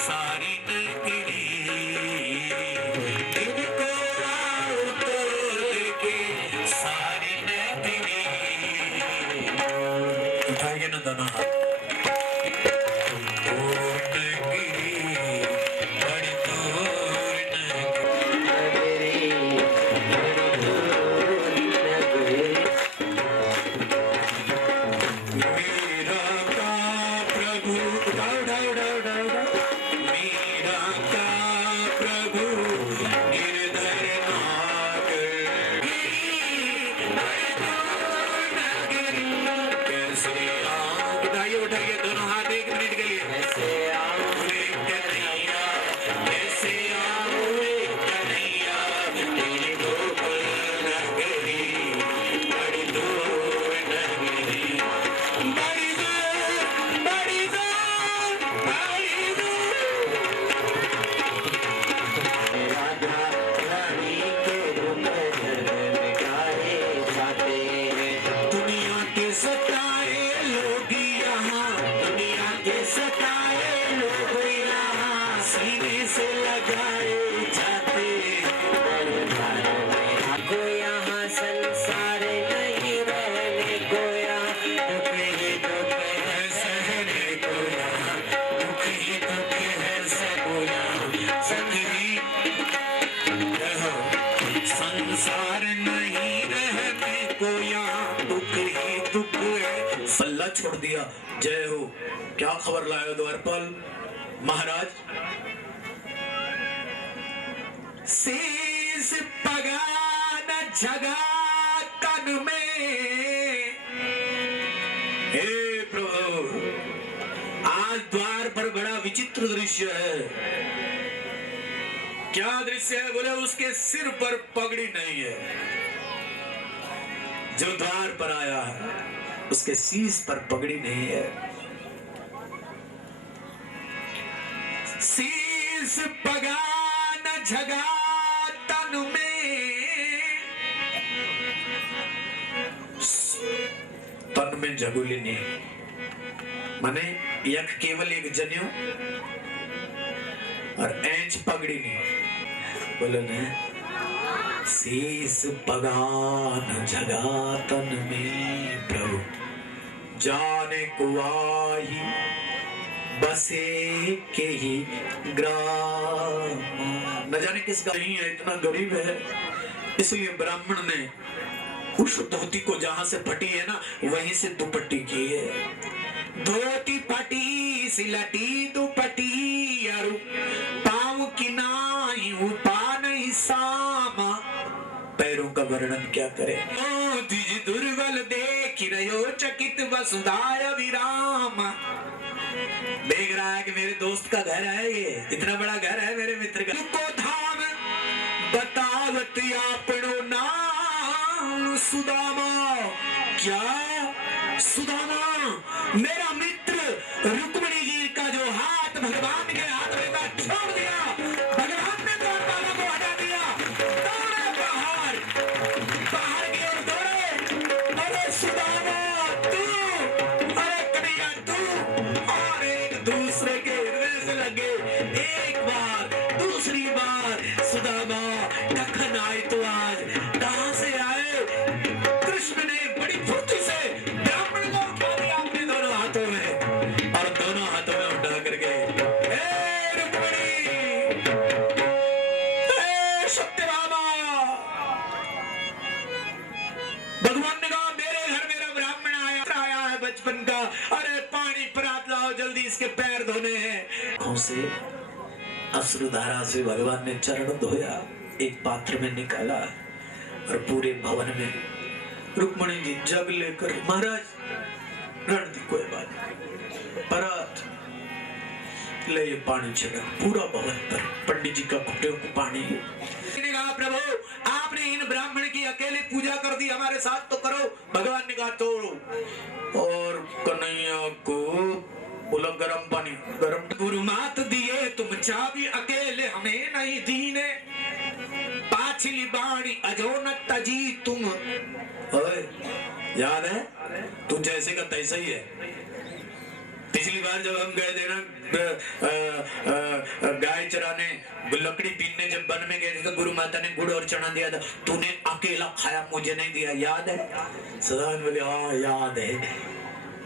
सारी नगरी इनको तोड़ के सारी नगरी। उठाइए ना दोनों हाथ। संसार नहीं रहने को यहाँ दुख ही दुख है। सल्ला छोड़ दिया। जय हो। क्या खबर लाए द्वारपाल महाराज? शीश पगान जगा तन में। हे प्रभु, आज द्वार पर बड़ा विचित्र दृश्य है। क्या दृश्य है? बोले उसके सिर पर पगड़ी नहीं है। जो द्वार पर आया है उसके शीश पर पगड़ी नहीं है। शीश पगान झगा तन में। तन में झगुली नहीं माने यक केवल एक जनेऊ और एंच पगड़ी नहीं। बोले ने शीश पगान झगा तन में। प्रभु जाने को आई बसे के ही ग्राम। न जाने किसका नहीं है, इतना गरीब है। इसलिए ब्राह्मण ने उस धोती को जहां से फटी है ना वहीं से दुपट्टी की है। धोती फटी सिलटी दुपट्टी यारू पाँव की नाई उपा नहीं सामा। पैरों का वर्णन क्या करे। तुझ दुर्बल देख रहो चकित वसुधाय विराम। देख रहा है कि मेरे दोस्त का घर है, ये इतना बड़ा घर है मेरे मित्र का। को धाम बतावत आपनो नाम सुदामा। क्या सुदामा? मेरा मित्र रुक्मिणी जी का जो हाथ भगवान के हाथ में था छोड़ दिया। भगवान ने द्वारपालों को हटा दिया। दौड़े बाहर की ओर दौड़े। अरे सुदामा तू, अरे कन्हैया तू। और एक दूसरे के हृदय से लगे। एक बार दूसरी बार सुदामा कखन आए तो आज कहां से आए? कृष्ण ने बड़ी फुर्ती से ब्राह्मण को उठा दिया अपने दोनों हाथों में और दोनों हाथों में उठा करके सत्यभामा। भगवान ने कहा मेरे घर मेरा ब्राह्मण आया है बचपन का। अरे पानी परात लाओ जल्दी, इसके पैर धोने हैं। कौन से अश्रुधारा से भगवान ने चरण धोया, एक पात्र में निकाला और पूरे भवन में रुक्मिणी जी जग लेकर महाराज रण दी कोई बात परात ले ये पानी छिड़क पूरा भवन पर। पंडित जी का घुटने को पानी। कहा प्रभु आपने इन ब्राह्मण की अकेले पूजा कर दी, हमारे साथ तो करो। भगवान ने कहा तो और कन्हैया को बोला गरम पानी गरम। गुरु मात दिए तुम चाबी अकेले हमें नहीं दीने। पाछली बाणी अजो न तजी तुम। याद है तू जैसे का तैसा ही है। पिछली बार जब हम गए थे ना गाय चराने, लकड़ी बीनने, जब वन में गए थे तो गुरु माता ने गुड़ और चना दिया था, तूने अकेला खाया, मुझे नहीं दिया, याद है? सदान बोले हाँ याद है।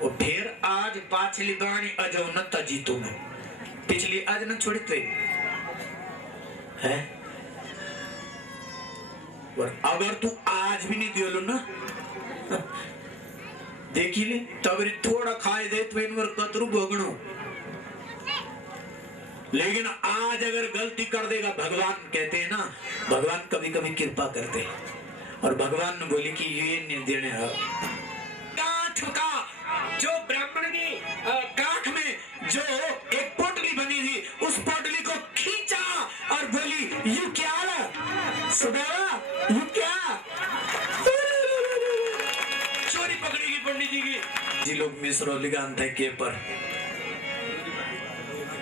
और फिर आज पाछली बाणी अजो न तजी तुम्हें, पिछली आज न छोड़ी थे है। और अगर तू आज भी नहीं दियो ना देखी ले तब थोड़ा खाए दे तो इन कतरू भोगणो, लेकिन आज अगर गलती कर देगा, भगवान कहते हैं ना, भगवान कभी कभी कृपा करते हैं, और भगवान ने बोली कि ये निर्देण है गांठ का, जो ब्राह्मण की गांठ में जो एक पोटली बनी थी, उस पोटली को खींचा और बोली यू क्या सुधारा, यू क्या चोरी पकड़ेगी पंडित जी की। जी लोग मिश्रो लिगान थे के पर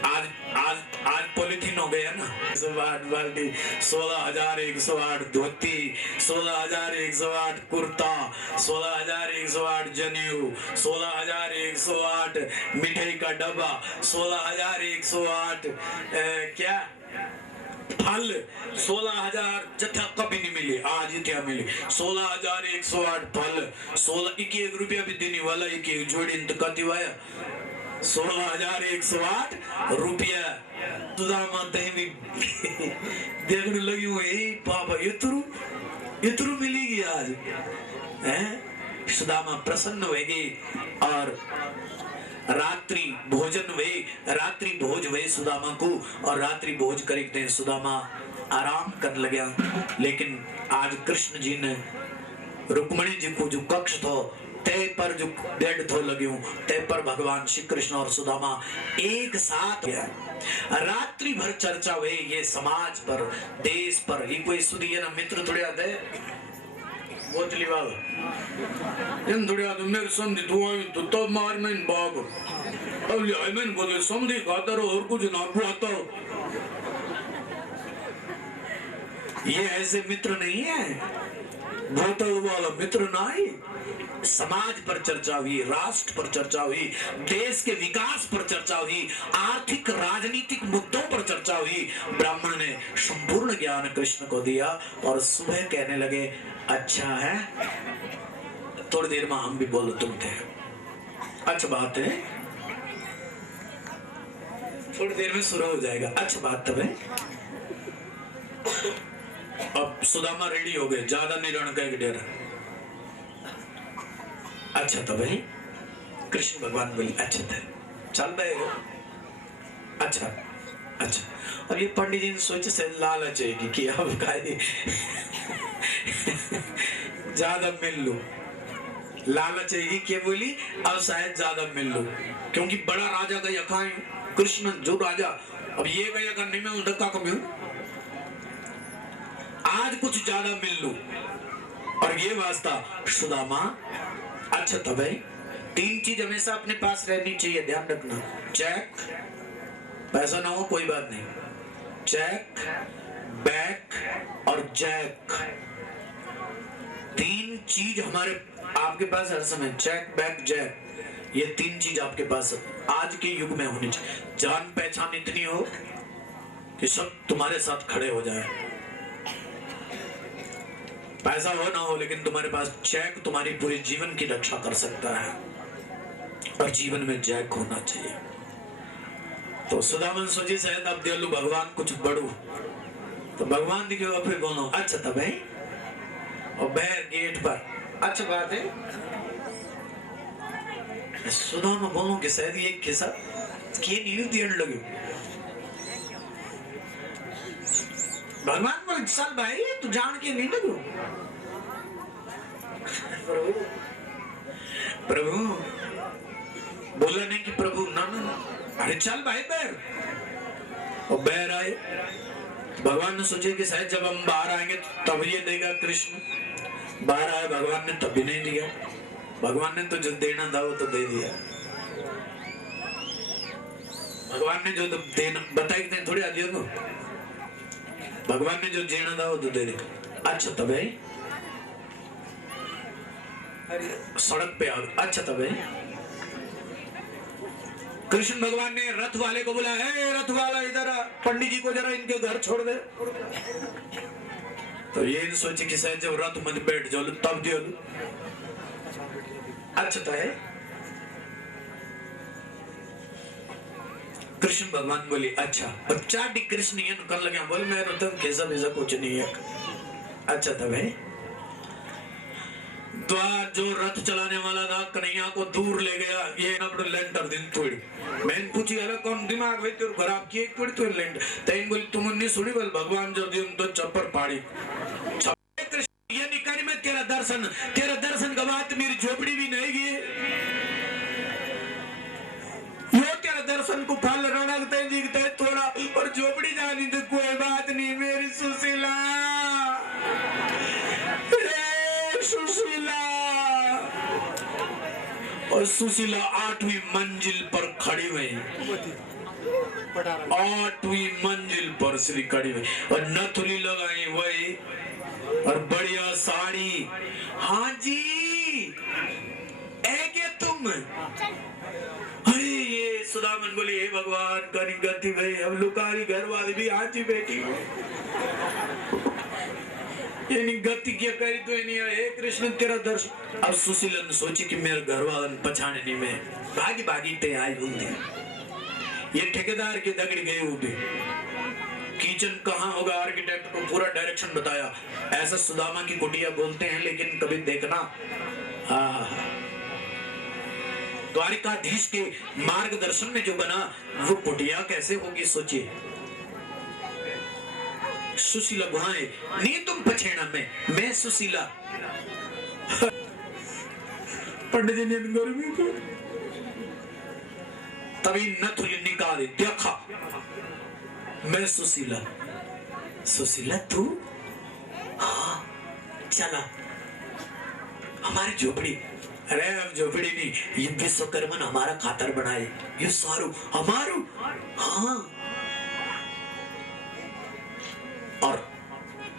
आज आज आज पॉलिथीन हो गया ना, 108 बाल्टी, 16,108 धोती, 16,108 कुर्ता, 16,108 जनेऊ, 16,108 मिठाई का डब्बा, 16,108 क्या फल, 16,000 जथा कभी नहीं मिली, आज इतना मिली 16,108 फल, 1 रुपया भी देने वाला, एक जोड़ी कति वाया 16,108 रुपया। सुदामा भी देखने लगी हुई पापा इतरू मिलेगी आज हैं। सुदामा प्रसन्न होगी और रात्रि भोजन वे, रात्रि भोज वे सुदामा को, और रात्रि भोज करते सुदामा आराम कर लगे। लेकिन आज कृष्ण जी ने रुक्मणी जी को जो कक्ष थो ते पर जो बेड थो लगे ते पर भगवान श्री कृष्ण और सुदामा एक साथ गया। रात्रि भर चर्चा हुई ये समाज पर, देश पर, ही कोई सुधी ना मित्र थोड़े आते बोतली वाला इन थोड़े आते मेरे समझी दुआएं तो तब मार में बाग अब ले मैं बोले समझी खाता रहो और कुछ ना बुआता हो। ये ऐसे मित्र नहीं है, बोतल वाला मित्र नहीं। समाज पर चर्चा हुई, राष्ट्र पर चर्चा हुई, देश के विकास पर चर्चा हुई, आर्थिक राजनीतिक मुद्दों पर चर्चा हुई। ब्राह्मण ने संपूर्ण ज्ञान कृष्ण को दिया और सुबह कहने लगे अच्छा है, थोड़ी देर में हम भी बोलो तुम थे, अच्छा बात है, थोड़ी देर में शुरू हो जाएगा, अच्छा बात तब है। अब सुदामा रेडी हो गए, ज्यादा नहीं रण का एक डेरा। अच्छा तो भाई कृष्ण भगवान बोले अच्छा था चल भाई, अच्छा अच्छा। और ये पंडित जी ने सोचे से लालच है कि अब खाए ज्यादा मिल लो, लालच है कि बोली अब शायद ज्यादा मिल लो, क्योंकि बड़ा राजा का यखा कृष्ण जो राजा, अब ये गया करने में धक्का कमी, आज कुछ ज्यादा मिल लो। और ये वास्ता सुदामा अच्छा तो भाई 3 चीज हमेशा अपने पास रहनी चाहिए, ध्यान रखना। चेक, पैसा ना हो कोई बात नहीं, चेक, बैक और जैक, 3 चीज हमारे आपके पास हर समय, चेक बैक जैक, ये 3 चीज आपके पास आज के युग में होनी चाहिए। जान पहचान इतनी हो कि सब तुम्हारे साथ खड़े हो जाए, पैसा हो ना हो लेकिन तुम्हारे पास चेक तुम्हारी पूरे जीवन की रक्षा कर सकता है, और जीवन में जैक होना चाहिए। तो सुदामन सोची शायद अब दे लू भगवान कुछ बढ़ू, तो भगवान दिखे फिर बोलो अच्छा था भाई, और बैर गेट पर अच्छा बात है। सुदामा बोलो कि शायद ये किस्सा के नहीं देने लगे। भगवान बोले चल भाई तू जान के नहीं लगू। प्रभु बोला नहीं कि प्रभु ना ना, अरे चल भाई बैर, और बैर आए। भगवान ने सोचे कि शायद जब हम बाहर आएंगे तब ये देगा कृष्ण, बाहर आए भगवान ने तब भी नहीं दिया। भगवान ने तो जो देना था वो तो दे दिया, भगवान ने जो देना बताई थे थोड़ी आदि को, भगवान ने जो देना था वो तो दे दिया। अच्छा तब है सड़क पे आ, अच्छा तब है कृष्ण भगवान ने रथ वाले को बोला, है रथ वाला इधर आ, पंडित जी को जरा इनके घर छोड़ दे। तो ये सोचे कि शायद जब रथ में बैठ जाओ तब दियो। अच्छा तो है। कृष्ण भगवान बोले अच्छा, बच्चा डी कृष्ण ये कर लगे, बोले मैं तो कैसा वैसा कुछ नहीं है। अच्छा तब है। द्वार जो रथ चलाने वाला था कन्हैया को दूर ले गया, ये अपने लेंटर दिन थोड़ी मैंने पूछी, अरे कौन दिमाग भाई तेरे खराब किए थोड़ी तो लेंट तैन बोली तुम नहीं सुनी, बोल भगवान जब दिन तो चप्पर फाड़ी। कृष्ण ये निकाली में तेरा दर्शन का बात मेरी झोपड़ी भी नहीं गई, यो तेरा दर्शन को फल रणकते दिखते थोड़ा, और झोपड़ी जानी तो कोई बात नहीं मेरी सुशीला, सुशीला। और सुशीला 8वीं मंजिल पर खड़ी हुई, 8वीं मंजिल पर श्री खड़ी हुई, और नथुली लगाई वही, और बढ़िया साड़ी। हाँ जी है क्या तुम? अरे ये सुदामन बोले, हे भगवान करी गति भाई, हम लुकारी घर वाली भी हाँ जी बेटी यानी गति क्या करी तो नहीं है कृष्ण तेरा दर्शन। अब सुशीला ने सोची कि मेरे घर वालन पछाने नहीं, मैं भागी भागी ते आई होंगी। ये ठेकेदार के दगड़ गए उठे, किचन कहाँ होगा आर्किटेक्ट को पूरा डायरेक्शन बताया, ऐसा सुदामा की कुटिया बोलते हैं, लेकिन कभी देखना। द्वारिकाधीश के मार्गदर्शन में जो बना वो कुटिया कैसे होगी सोचिए। सुशीला गुहाए नहीं तुम पछेना में, मैं सुशीला। पंडित जी ने गर्मी को तभी नथुली निकाले, देखा मैं सुशीला। सुशीला तू? हाँ चला हमारी झोपड़ी। अरे अब झोपड़ी नहीं, ये विश्वकर्मन हमारा खातर बनाए, ये सारू हमारू। हाँ और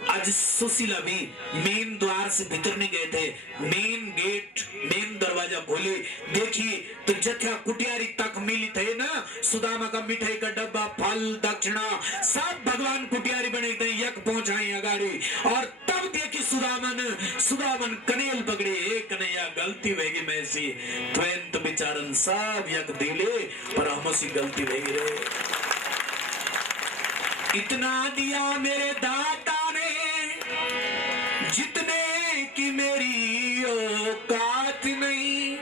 आज सुशीला भी मेन द्वार से भीतर नहीं गए थे, मेन गेट मेन दरवाजा खोले, देखिए तो जथ्या कुटियारी तक मिली थे ना, सुदामा का मिठाई का डब्बा फल दक्षिणा सब भगवान कुटियारी बने थे, यक पहुंचाई अगाड़ी। और तब देखी सुदामन कनेल पकड़ी, एक कन्हैया गलती वेगी मैसी त्वेंत बिचारन सब यक दिले पर हमसी गलती वेगी रे। इतना दिया मेरे दाता ने जितने की मेरी औकात नहीं,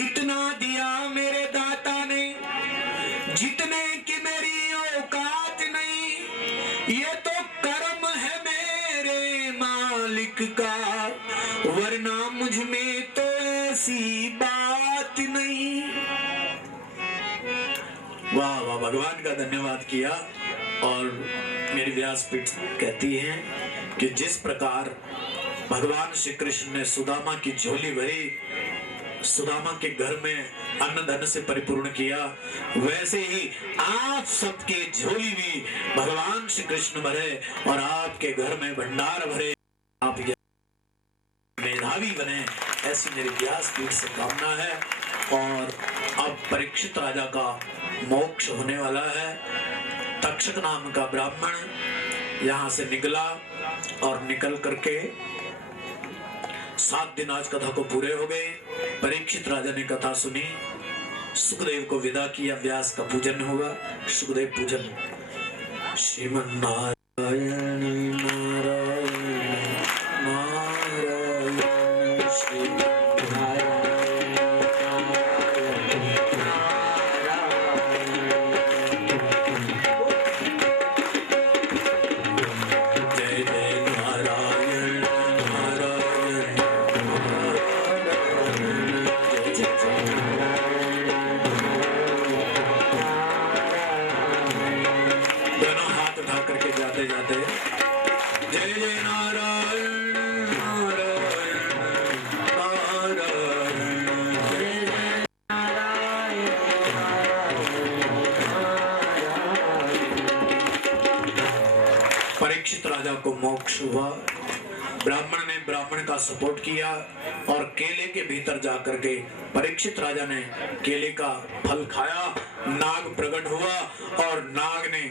इतना दिया मेरे दाता ने जितने की मेरी औकात नहीं, ये तो कर्म है मेरे मालिक का, वरना मुझ में तो ऐसी बात नहीं। वाह वाह भगवान का धन्यवाद किया। और मेरी व्यासपीठ कहती है कि जिस प्रकार भगवान श्री कृष्ण ने सुदामा की झोली भरी, सुदामा के घर में अन्न धन से परिपूर्ण किया, वैसे ही आप सबके झोली भी भगवान श्री कृष्ण भरे और आपके घर में भंडार भरे, आप मेधावी बने, ऐसी मेरी व्यासपीठ से कामना है। और अब परीक्षित राजा का मोक्ष होने वाला है। तक्षक नाम का ब्राह्मण यहाँ से निकला और निकल करके 7 दिन आज कथा को पूरे हो गए। परीक्षित राजा ने कथा सुनी, सुखदेव को विदा किया, व्यास का पूजन हुआ। सुखदेव पूजन श्रीमन नारायण नारायण नारायण श्री परीक्षित राजा को मोक्ष हुआ। ब्राह्मण ने ब्राह्मण का सपोर्ट किया और केले के भीतर जाकर के परीक्षित राजा ने केले का फल खाया। नाग प्रकट हुआ और नाग ने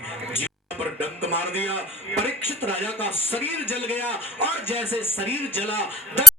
पर डंक मार दिया। परीक्षित राजा का शरीर जल गया और जैसे शरीर जला